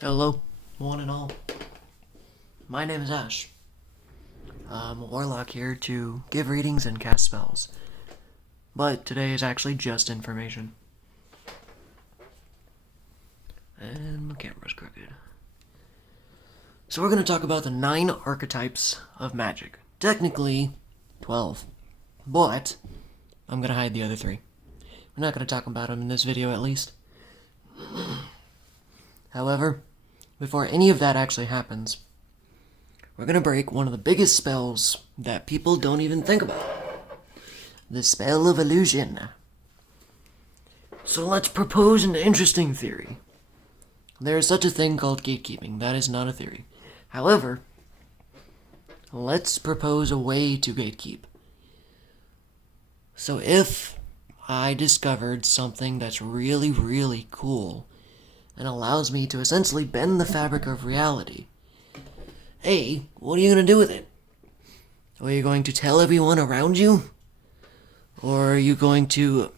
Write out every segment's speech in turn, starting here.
Hello, one and all. My name is Ash. I'm a warlock here to give readings and cast spells. But today is actually just information. And my camera's crooked. So we're going to talk about the 9 archetypes of magic. Technically, 12. But I'm going to hide the other 3. We're not going to talk about them in this video, at least. However, before any of that actually happens, we're going to break one of the biggest spells that people don't even think about. The spell of illusion. So let's propose an interesting theory. There is such a thing called gatekeeping. That is not a theory. However, let's propose a way to gatekeep. So if I discovered something that's really, really cool and allows me to essentially bend the fabric of reality, A, what are you going to do with it? Are you going to tell everyone around you? Or are you going to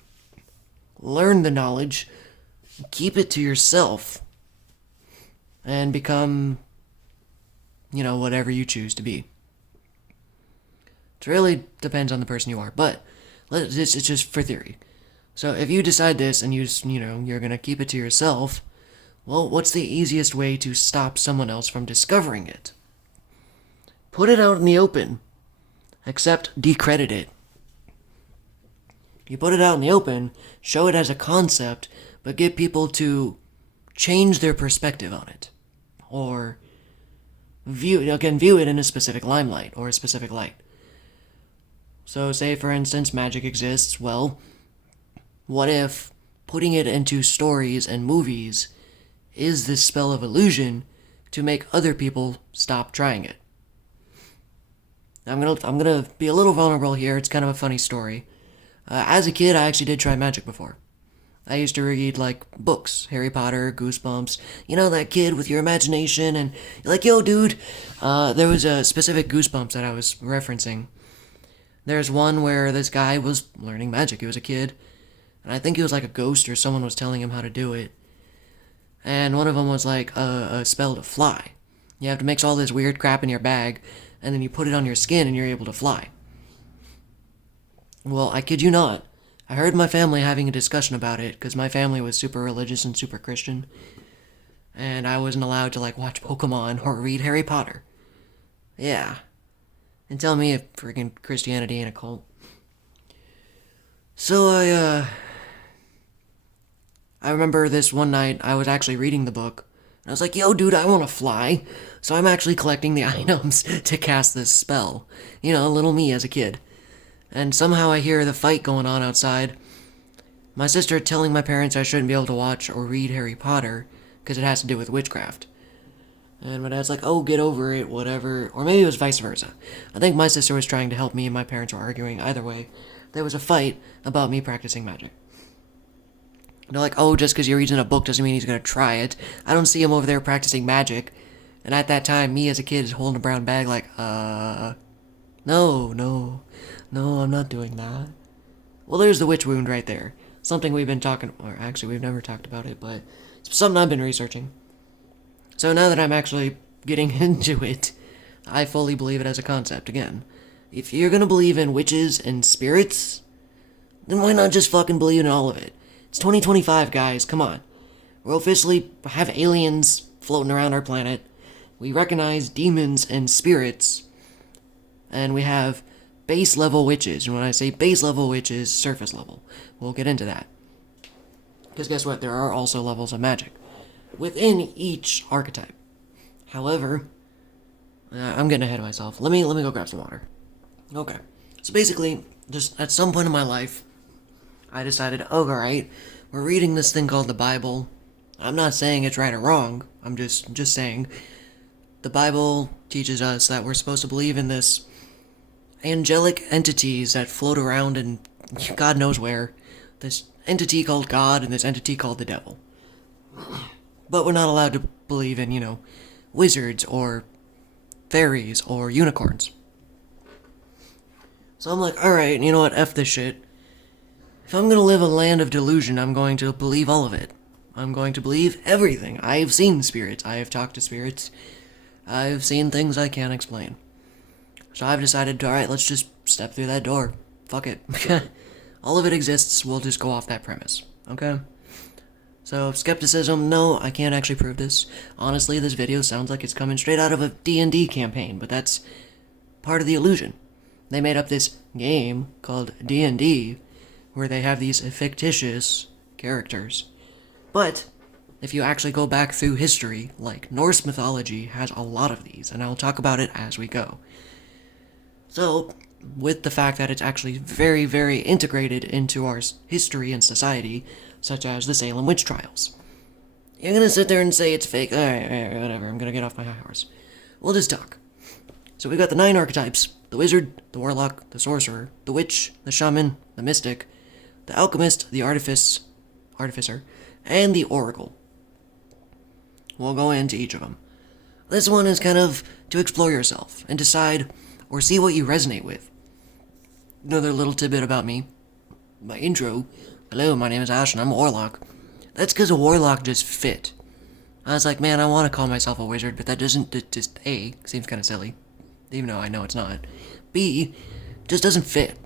learn the knowledge, keep it to yourself, and become, whatever you choose to be? It really depends on the person you are, but it's just for theory. So if you decide this and you're going to keep it to yourself, well, what's the easiest way to stop someone else from discovering it? Put it out in the open, except decredit it. You put it out in the open, show it as a concept, but get people to change their perspective on it. Or view it in a specific limelight, or a specific light. So say, for instance, magic exists. Well, what if putting it into stories and movies is this spell of illusion to make other people stop trying it? I'm gonna be a little vulnerable here. It's kind of a funny story. As a kid, I actually did try magic before. I used to read, books. Harry Potter, Goosebumps. That kid with your imagination, and you're like, yo, dude. There was a specific Goosebumps that I was referencing. There's one where this guy was learning magic. He was a kid, and I think he was like a ghost or someone was telling him how to do it. And one of them was like a spell to fly. You have to mix all this weird crap in your bag, and then you put it on your skin and you're able to fly. Well, I kid you not, I heard my family having a discussion about it, because my family was super religious and super Christian, and I wasn't allowed to watch Pokemon or read Harry Potter. Yeah. And tell me if freaking Christianity ain't a cult. So I remember this one night, I was actually reading the book, and I was like, yo, dude, I want to fly. So I'm actually collecting the items to cast this spell. Little me as a kid. And somehow I hear the fight going on outside. My sister telling my parents I shouldn't be able to watch or read Harry Potter, because it has to do with witchcraft. And my dad's like, oh, get over it, whatever. Or maybe it was vice versa. I think my sister was trying to help me and my parents were arguing. Either way, there was a fight about me practicing magic. They're like, oh, just because you're reading a book doesn't mean he's going to try it. I don't see him over there practicing magic. And at that time, me as a kid is holding a brown bag no, I'm not doing that. Well, there's the witch wound right there. Something we've been talking, or actually we've never talked about it, but it's something I've been researching. So now that I'm actually getting into it, I fully believe it as a concept again. If you're going to believe in witches and spirits, then why not just fucking believe in all of it? It's 2025, guys, come on. We officially have aliens floating around our planet. We recognize demons and spirits. And we have base level witches. And when I say base level witches, surface level. We'll get into that. Because guess what? There are also levels of magic within each archetype. However, I'm getting ahead of myself. Let me go grab some water. Okay. So basically, just at some point in my life, I decided, oh, alright, we're reading this thing called the Bible. I'm not saying it's right or wrong. I'm just saying the Bible teaches us that we're supposed to believe in this angelic entities that float around in God knows where. This entity called God and this entity called the devil. But we're not allowed to believe in, wizards or fairies or unicorns. So I'm like, alright, you know what, F this shit. If I'm gonna live a land of delusion, I'm going to believe all of it. I'm going to believe everything. I've seen spirits. I have talked to spirits. I've seen things I can't explain. So I've decided, alright, let's just step through that door. Fuck it. All of it exists, we'll just go off that premise. Okay? So, skepticism, no, I can't actually prove this. Honestly, this video sounds like it's coming straight out of a D&D campaign, but that's part of the illusion. They made up this game called D&D, where they have these fictitious characters. But, if you actually go back through history, like Norse mythology has a lot of these, and I'll talk about it as we go. So, with the fact that it's actually very, very integrated into our history and society, such as the Salem witch trials. You're gonna sit there and say it's fake. Alright, whatever, I'm gonna get off my high horse. We'll just talk. So we've got the 9 archetypes: the wizard, the warlock, the sorcerer, the witch, the shaman, the mystic, the alchemist, the artificer, and the oracle. We'll go into each of them. This one is kind of to explore yourself and decide or see what you resonate with. Another little tidbit about me. My intro: hello, my name is Ash and I'm a warlock. That's because a warlock just fit. I was like, man, I want to call myself a wizard, but that doesn't, just A, seems kind of silly, even though I know it's not. B, just doesn't fit.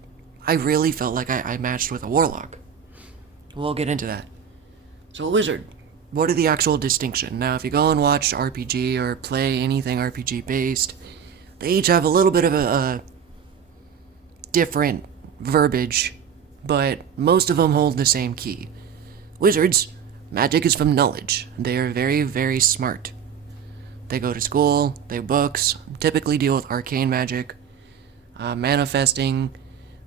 I really felt like I matched with a warlock. We'll get into that. So a wizard, what are the actual distinction? Now, if you go and watch RPG or play anything RPG based, they each have a little bit of a different verbiage, but most of them hold the same key. Wizards, magic is from knowledge. They are very, very smart. They go to school, they have books, typically deal with arcane magic, manifesting.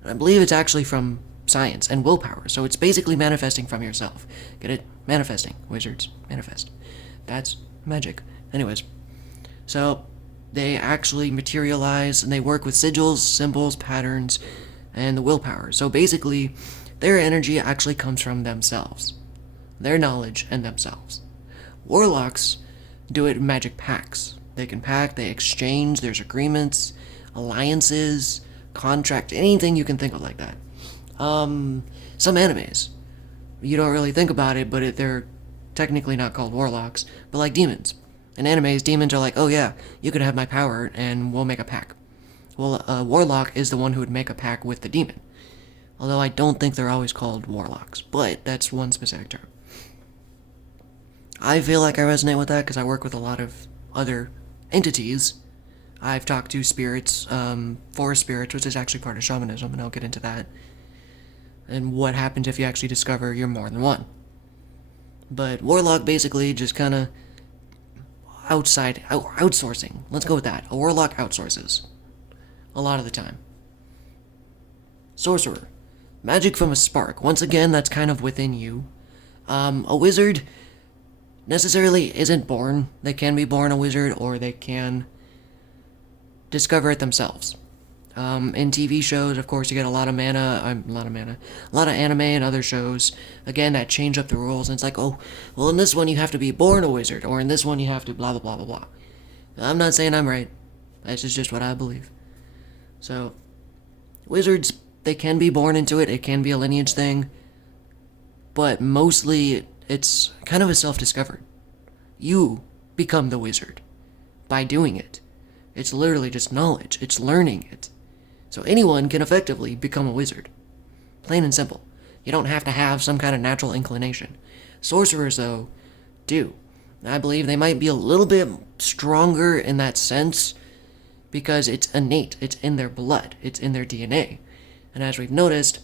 I believe it's actually from science and willpower, so it's basically manifesting from yourself. Get it? Manifesting. Wizards. Manifest. That's magic. Anyways, so they actually materialize and they work with sigils, symbols, patterns, and the willpower. So basically, their energy actually comes from themselves, their knowledge, and themselves. Warlocks do it in magic pacts. They can pact, they exchange, there's agreements, alliances, contract, anything you can think of like that. Some animes, you don't really think about it, but they're technically not called warlocks, but like demons. In animes, demons are like, oh yeah, you can have my power and we'll make a pact. Well, a warlock is the one who would make a pact with the demon. Although I don't think they're always called warlocks, but that's one specific term. I feel like I resonate with that because I work with a lot of other entities. I've talked to spirits, forest spirits, which is actually part of shamanism, and I'll get into that. And what happens if you actually discover you're more than one. But warlock basically just kind of outsourcing. Let's go with that. A warlock outsources. A lot of the time. Sorcerer. Magic from a spark. Once again, that's kind of within you. A wizard necessarily isn't born. They can be born a wizard, or they can discover it themselves. In TV shows, of course, you get a lot of anime and other shows, again, that change up the rules, and it's like, oh, well, in this one you have to be born a wizard, or in this one you have to blah, blah, blah, blah, blah. I'm not saying I'm right. This is just what I believe. So, wizards, they can be born into it, it can be a lineage thing, but mostly it's kind of a self-discovered. You become the wizard by doing it. It's literally just knowledge, it's learning it. So anyone can effectively become a wizard. Plain and simple. You don't have to have some kind of natural inclination. Sorcerers, though, do. I believe they might be a little bit stronger in that sense because it's innate, it's in their blood, it's in their DNA. And as we've noticed,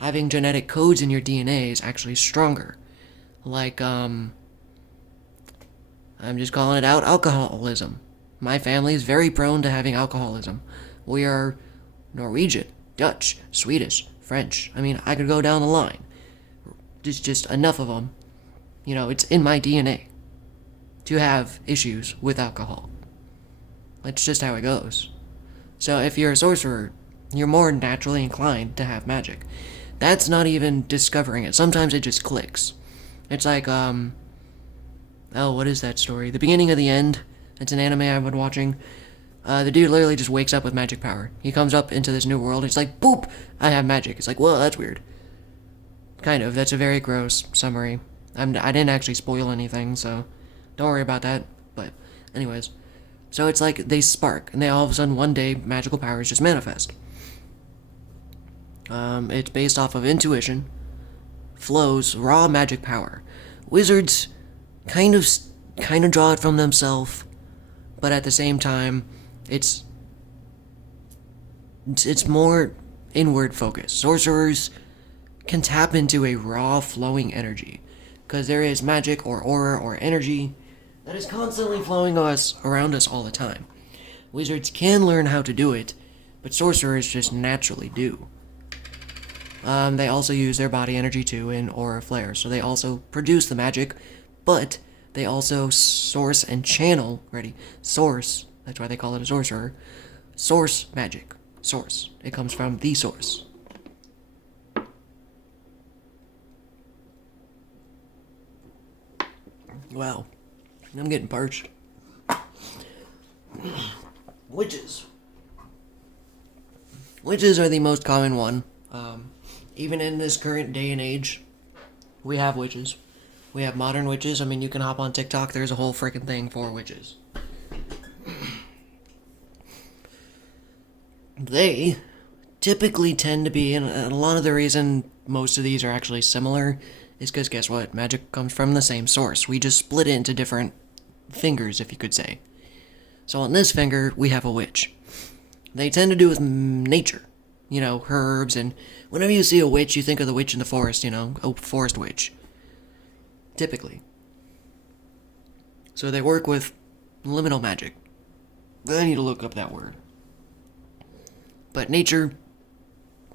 having genetic codes in your DNA is actually stronger. Like, I'm just calling it out, alcoholism. My family is very prone to having alcoholism. We are Norwegian, Dutch, Swedish, French. I mean, I could go down the line. There's just enough of them. You know, it's in my DNA to have issues with alcohol. That's just how it goes. So if you're a sorcerer, you're more naturally inclined to have magic. That's not even discovering it. Sometimes it just clicks. It's like, what is that story? The Beginning of the End. It's an anime I've been watching. The dude literally just wakes up with magic power. He comes up into this new world. It's like, boop, I have magic. It's like, well, that's weird. Kind of. That's a very gross summary. I didn't actually spoil anything, so don't worry about that. But, anyways. So it's like they spark, and they all of a sudden one day magical powers just manifest. It's based off of intuition, flows, raw magic power. Wizards kind of draw it from themselves, but at the same time, it's more inward focused. Sorcerers can tap into a raw flowing energy, because there is magic or aura or energy that is constantly flowing around us all the time. Wizards can learn how to do it, but sorcerers just naturally do. They also use their body energy too in aura flares, so they also produce the magic, but they also source and channel, source, that's why they call it a sorcerer, source magic. Source. It comes from the source. Wow. I'm getting parched. Witches. Witches are the most common one. Even in this current day and age, we have witches. We have modern witches. I mean, you can hop on TikTok. There's a whole freaking thing for witches. They typically tend to be, and a lot of the reason most of these are actually similar is because guess what? Magic comes from the same source. We just split it into different fingers, if you could say. So on this finger, we have a witch. They tend to do with nature. You know, herbs, and whenever you see a witch, you think of the witch in the forest, you know, a forest witch. Typically. So they work with liminal magic. I need to look up that word. But nature,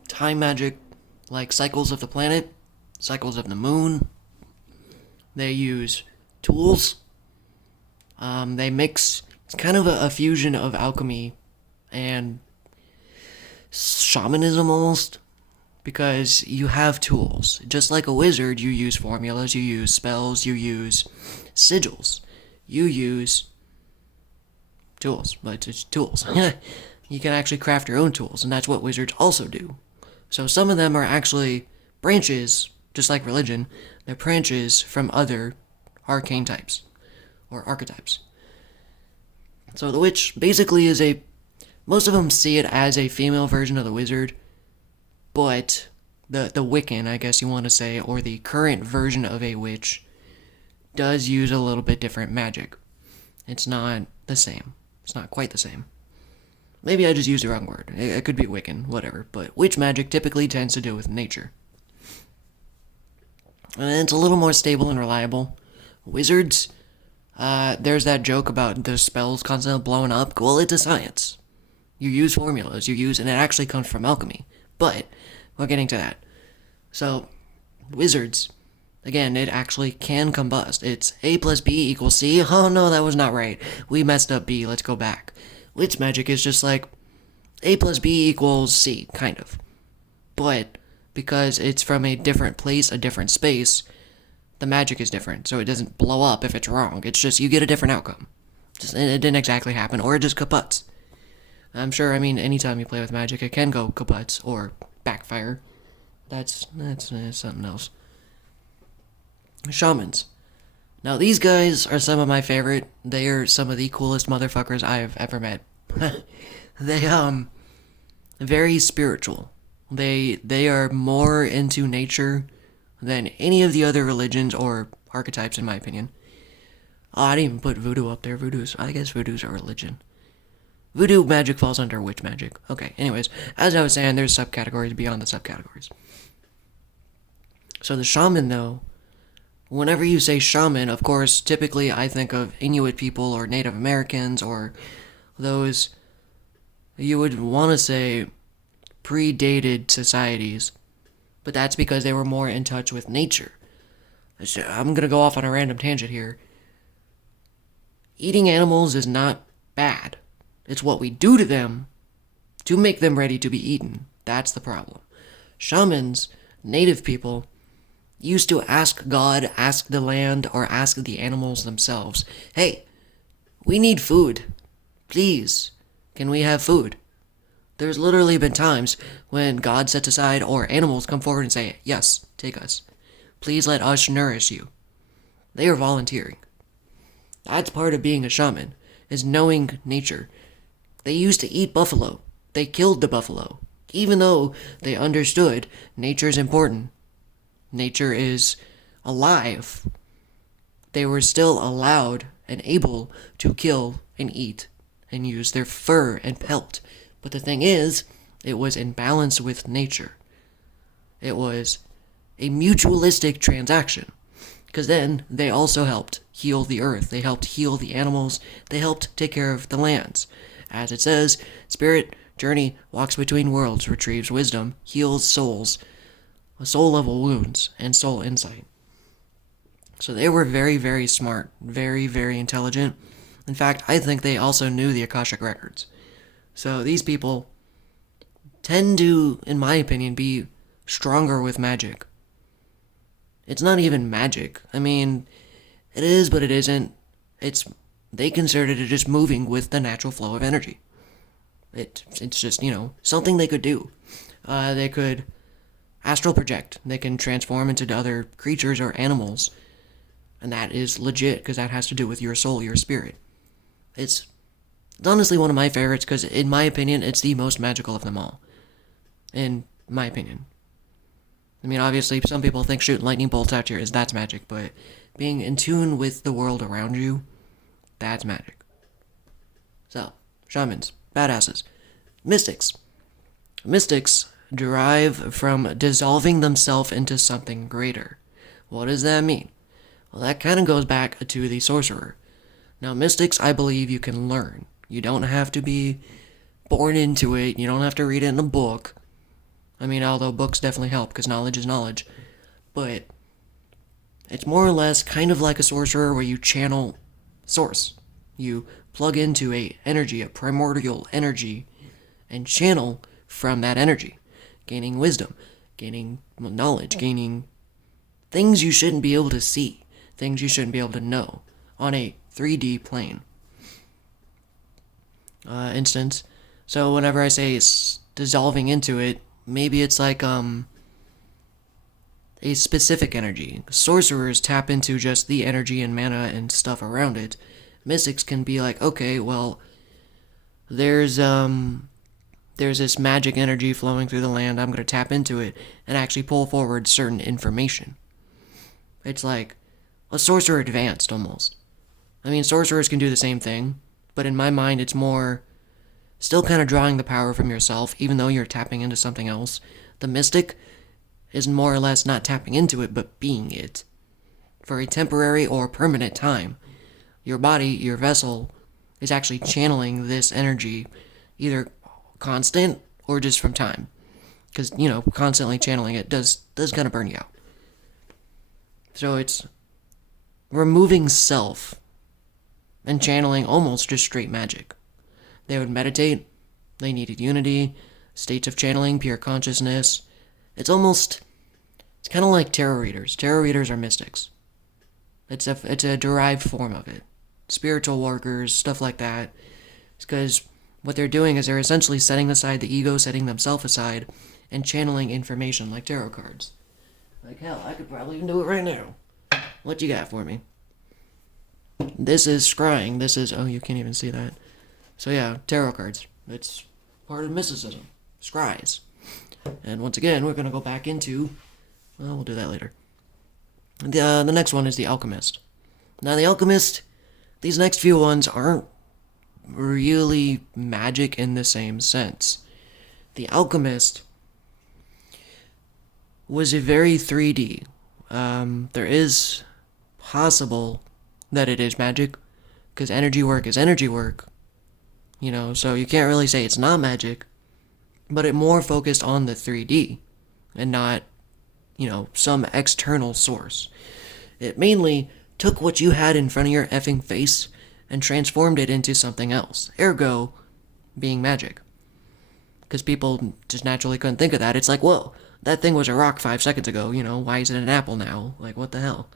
time magic, like cycles of the planet, cycles of the moon. They use tools. They mix, it's kind of a fusion of alchemy and shamanism almost, because you have tools. Just like a wizard, you use formulas, you use spells, you use sigils, you use tools, but it's tools. You can actually craft your own tools, and that's what wizards also do. So some of them are actually branches, just like religion, they're branches from other arcane types, or archetypes. So the witch basically is most of them see it as a female version of the wizard, but the Wiccan, I guess you want to say, or the current version of a witch, does use a little bit different magic. It's not the same. It's not quite the same. Maybe I just used the wrong word. It could be Wiccan, whatever. But witch magic typically tends to do with nature. And it's a little more stable and reliable. Wizards, there's that joke about the spells constantly blowing up. Well, it's a science. You use formulas, and it actually comes from alchemy. But, we're getting to that. So, wizards, again, it actually can combust. It's A plus B equals C. Oh no, that was not right. We messed up B, let's go back. Witch magic is just like A plus B equals C, kind of. But, because it's from a different place, a different space, the magic is different, so it doesn't blow up if it's wrong. It's just, you get a different outcome. It didn't exactly happen, or it just kaputs. I'm sure, anytime you play with magic, it can go kaputs, or backfire. That's something else. Shamans. Now, these guys are some of my favorite. They are some of the coolest motherfuckers I have ever met. They, very spiritual. They are more into nature than any of the other religions or archetypes, in my opinion. Oh, I didn't even put voodoo up there. I guess voodoo's a religion. Voodoo magic falls under witch magic. Okay, anyways, as I was saying, there's subcategories beyond the subcategories. So the shaman, though, whenever you say shaman, of course, typically I think of Inuit people or Native Americans or those, you would want to say, predated societies. But that's because they were more in touch with nature. I'm going to go off on a random tangent here. Eating animals is not bad. It's what we do to them to make them ready to be eaten. That's the problem. Shamans, native people, used to ask God, ask the land, or ask the animals themselves, hey, we need food. Please, can we have food? There's literally been times when God sets aside, or animals come forward and say, yes, take us. Please let us nourish you. They are volunteering. That's part of being a shaman, is knowing nature. They used to eat buffalo. They killed the buffalo. Even though they understood nature's important. Nature is alive. They were still allowed and able to kill and eat and use their fur and pelt. But the thing is, it was in balance with nature. It was a mutualistic transaction. Because then they also helped heal the earth. They helped heal the animals. They helped take care of the lands. As it says, spirit journey walks between worlds, retrieves wisdom, heals souls, soul level wounds, and soul insight. So they were very, very smart, very, very intelligent. In fact, I think they also knew the Akashic Records. So these people tend to, in my opinion, be stronger with magic. It's not even magic. I mean, it is, but it isn't. They considered it just moving with the natural flow of energy. It's just, something they could do. They could astral project. They can transform into other creatures or animals. And that is legit, because that has to do with your soul, your spirit. It's honestly one of my favorites, because in my opinion, it's the most magical of them all. In my opinion. I mean, obviously, some people think shooting lightning bolts at you that's magic, but being in tune with the world around you, that's magic. So, shamans, badasses. Mystics. Mystics derive from dissolving themselves into something greater. What does that mean? Well, that kind of goes back to the sorcerer. Now, mystics, I believe you can learn. You don't have to be born into it. You don't have to read it in a book. I mean, although books definitely help, because knowledge is knowledge. But it's more or less kind of like a sorcerer where you channel source. You plug into a primordial energy, and channel from that energy. Gaining wisdom, gaining knowledge, gaining things you shouldn't be able to see. Things you shouldn't be able to know on a 3D plane. Instance. So whenever I say it's dissolving into it, maybe it's like a specific energy. Sorcerers tap into just the energy and mana and stuff around it. Mystics can be like, okay, well, there's this magic energy flowing through the land. I'm going to tap into it and actually pull forward certain information. It's like a sorcerer advanced, almost. I mean, sorcerers can do the same thing, but in my mind, it's more still kind of drawing the power from yourself, even though you're tapping into something else. The mystic is more or less not tapping into it, but being it. For a temporary or permanent time. Your body, your vessel, is actually channeling this energy, either constant or just from time. Because, constantly channeling it does kind of burn you out. So it's removing self and channeling almost just straight magic. They would meditate, they needed unity, states of channeling, pure consciousness. It's kind of like tarot readers. Tarot readers are mystics. It's a derived form of it. Spiritual workers, stuff like that. It's because what they're doing is they're essentially setting aside the ego, setting themselves aside, and channeling information like tarot cards. Like, hell, I could probably even do it right now. What you got for me? This is scrying. Oh, you can't even see that. So yeah, tarot cards. It's part of mysticism. Scries. And once again, we're going to go back into... Well, we'll do that later. The next one is the alchemist. Now, the alchemist, these next few ones aren't really magic in the same sense. The alchemist was a very 3D. There is possible that it is magic, because energy work is energy work. So you can't really say it's not magic, but it more focused on the 3D and not, some external source. It mainly took what you had in front of your effing face and transformed it into something else, ergo being magic. Because people just naturally couldn't think of that. It's like, whoa, that thing was a rock 5 seconds ago, why is it an apple now? Like, what the hell?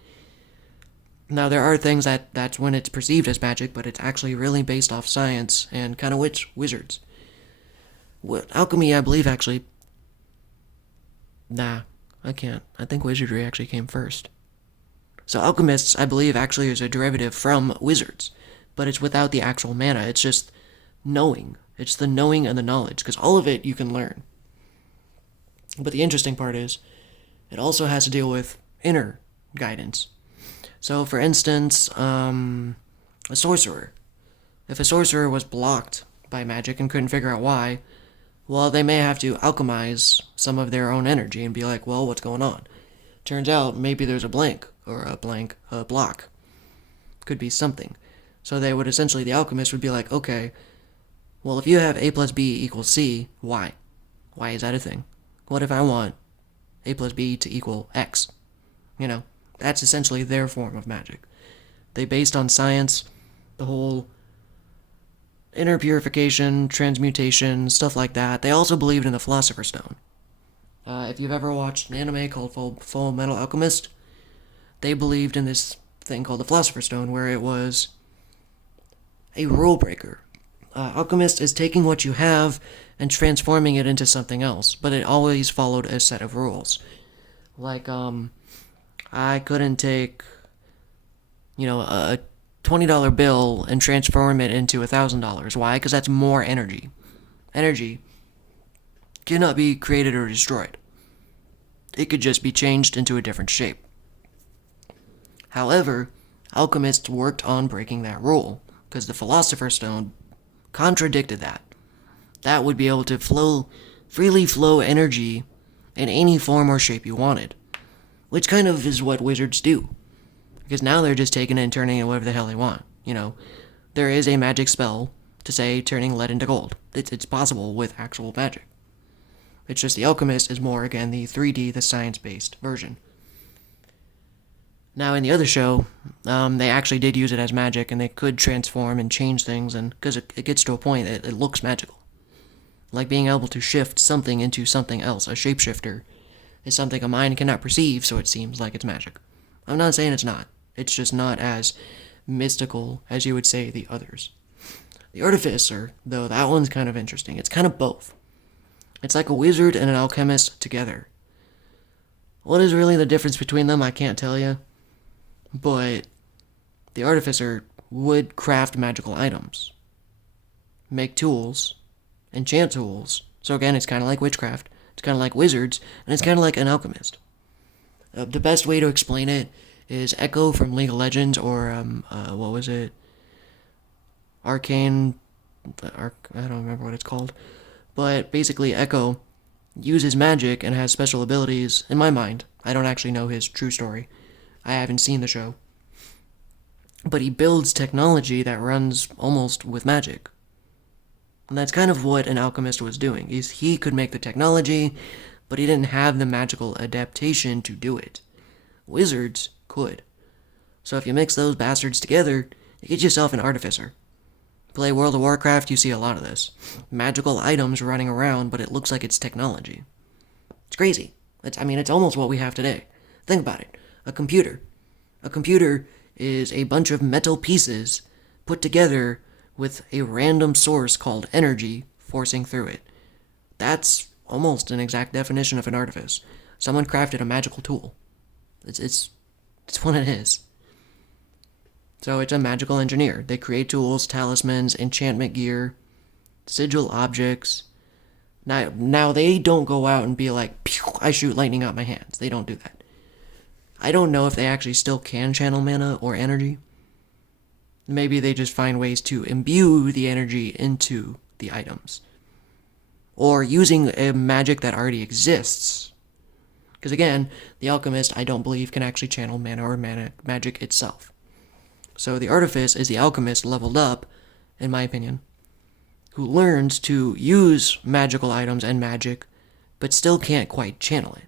Now, there are things that's when it's perceived as magic, but it's actually really based off science and kind of wizards. Alchemy, I believe, actually... Nah, I can't. I think wizardry actually came first. So alchemists, I believe, actually is a derivative from wizards, but it's without the actual mana. It's just knowing. It's the knowing and the knowledge, because all of it you can learn. But the interesting part is, it also has to deal with inner guidance. So, for instance, a sorcerer. If a sorcerer was blocked by magic and couldn't figure out why, well, they may have to alchemize some of their own energy and be like, well, what's going on? Turns out maybe there's a block. Could be something. So they would essentially, the alchemist would be like, okay, well, if you have A plus B equals C, why? Why is that a thing? What if I want A plus B to equal X? That's essentially their form of magic. They based on science, the whole inner purification, transmutation, stuff like that. They also believed in the Philosopher's Stone. If you've ever watched an anime called Full Metal Alchemist, they believed in this thing called the Philosopher's Stone, where it was a rule breaker. Alchemist is taking what you have and transforming it into something else, but it always followed a set of rules. Like, I couldn't take, a $20 bill and transform it into $1,000. Why? Because that's more energy. Energy cannot be created or destroyed. It could just be changed into a different shape. However, alchemists worked on breaking that rule, because the Philosopher's Stone contradicted that. That would be able to freely flow energy in any form or shape you wanted. Which kind of is what wizards do. Because now they're just taking it and turning it whatever the hell they want. There is a magic spell to say turning lead into gold. It's possible with actual magic. It's just the alchemist is more, again, the 3D, the science-based version. Now, in the other show, they actually did use it as magic, and they could transform and change things, and because it gets to a point that it looks magical. Like being able to shift something into something else. A shapeshifter is something a mind cannot perceive, so it seems like it's magic. I'm not saying it's not. It's just not as mystical as you would say the others. The artificer, though, that one's kind of interesting. It's kind of both. It's like a wizard and an alchemist together. What is really the difference between them, I can't tell you. But the artificer would craft magical items, make tools, enchant tools. So again, it's kind of like witchcraft. It's kind of like wizards, and it's kind of like an alchemist. The best way to explain it is Echo from League of Legends, or, what was it? Arcane... I don't remember what it's called. But basically, Echo uses magic and has special abilities, in my mind. I don't actually know his true story. I haven't seen the show. But he builds technology that runs almost with magic. And that's kind of what an alchemist was doing. He could make the technology, but he didn't have the magical adaptation to do it. Wizards could. So if you mix those bastards together, you get yourself an artificer. Play World of Warcraft, you see a lot of this. Magical items running around, but it looks like it's technology. It's crazy. It's almost what we have today. Think about it. A computer. A computer is a bunch of metal pieces put together with a random source called energy forcing through it. That's almost an exact definition of an artifice. Someone crafted a magical tool. It's what it is. So it's a magical engineer. They create tools, talismans, enchantment gear, sigil objects. Now they don't go out and be like, pew, I shoot lightning out my hands. They don't do that. I don't know if they actually still can channel mana or energy. Maybe they just find ways to imbue the energy into the items. Or using a magic that already exists. Because again, the alchemist, I don't believe, can actually channel mana or magic itself. So the artifice is the alchemist leveled up, in my opinion, who learns to use magical items and magic, but still can't quite channel it.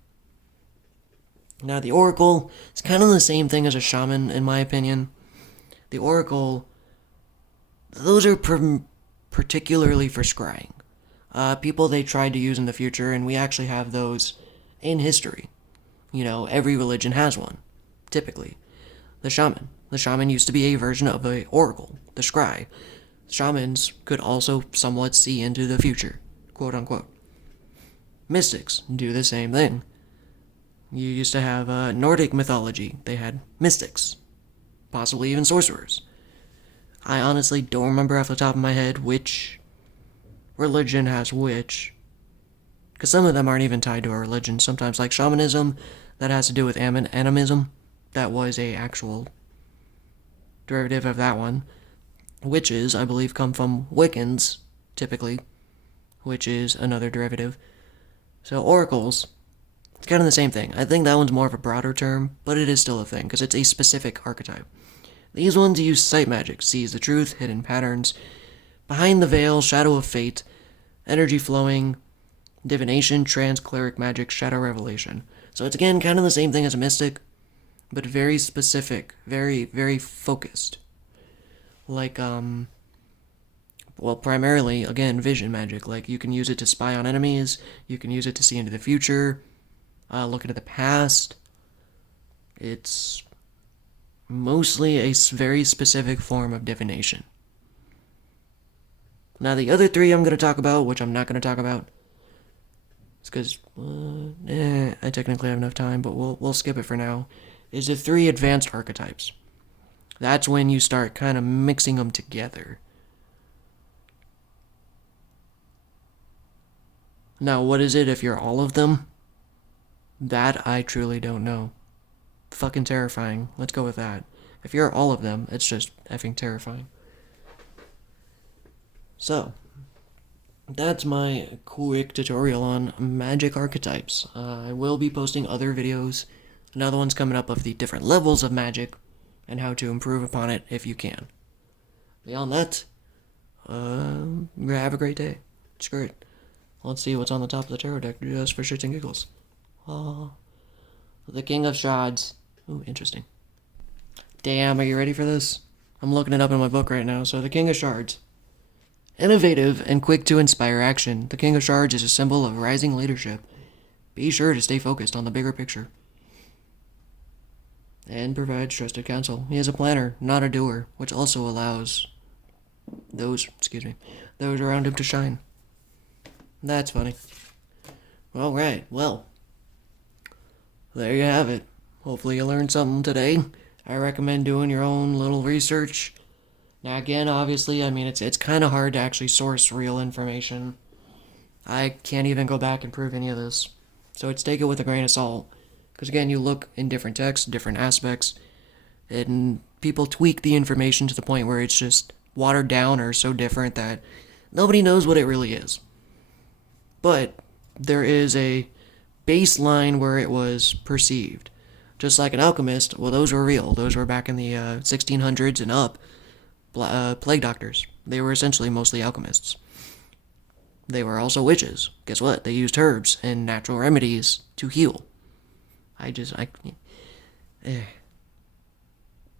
Now the oracle is kind of the same thing as a shaman, in my opinion. The oracle, those are particularly for scrying. People they tried to use in the future, and we actually have those in history. Every religion has one, typically. The shaman. The shaman used to be a version of an oracle, the scry. Shamans could also somewhat see into the future, quote unquote. Mystics do the same thing. You used to have Nordic mythology. They had mystics, possibly even sorcerers. I honestly don't remember off the top of my head which religion has which, because some of them aren't even tied to a religion. Sometimes, like shamanism, that has to do with animism. That was a actual derivative of that one. Witches, I believe, come from Wiccans, typically, which is another derivative. So oracles, it's kind of the same thing. I think that one's more of a broader term, but it is still a thing, because it's a specific archetype. These ones use sight magic, sees the truth, hidden patterns, behind the veil, shadow of fate, energy flowing, divination, trance, cleric magic, shadow revelation. So it's again kind of the same thing as a mystic, but very specific, very, very focused. Like, well, primarily, again, vision magic. Like, you can use it to spy on enemies, you can use it to see into the future, look into the past. It's mostly a very specific form of divination. Now, the other three I'm going to talk about, which I'm not going to talk about, it's because, I technically have enough time, but we'll skip it for now, is the 3 advanced archetypes. That's when you start kind of mixing them together. Now, what is it if you're all of them? That I truly don't know. Fucking terrifying. Let's go with that. If you're all of them, it's just effing terrifying. So, that's my quick tutorial on magic archetypes. I will be posting other videos, another one's coming up of the different levels of magic, and how to improve upon it if you can. Beyond that, have a great day. Screw it. Let's see what's on the top of the tarot deck, just for shits and giggles. The King of Shards. Ooh, interesting. Damn, are you ready for this? I'm looking it up in my book right now. So, the King of Shards. Innovative and quick to inspire action, the King of Shards is a symbol of rising leadership. Be sure to stay focused on the bigger picture. And provides trusted counsel. He is a planner, not a doer, which also allows those around him to shine. That's funny. Alright, well, there you have it. Hopefully you learned something today. I recommend doing your own little research. Now again, obviously, I mean, it's kind of hard to actually source real information. I can't even go back and prove any of this. So take it with a grain of salt. Because again, you look in different texts, different aspects, and people tweak the information to the point where it's just watered down or so different that nobody knows what it really is. But there is a baseline where it was perceived. Just like an alchemist, well, those were real. Those were back in the 1600s and up. Plague doctors. They were essentially mostly alchemists. They were also witches. Guess what? They used herbs and natural remedies to heal.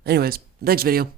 Anyways, next video.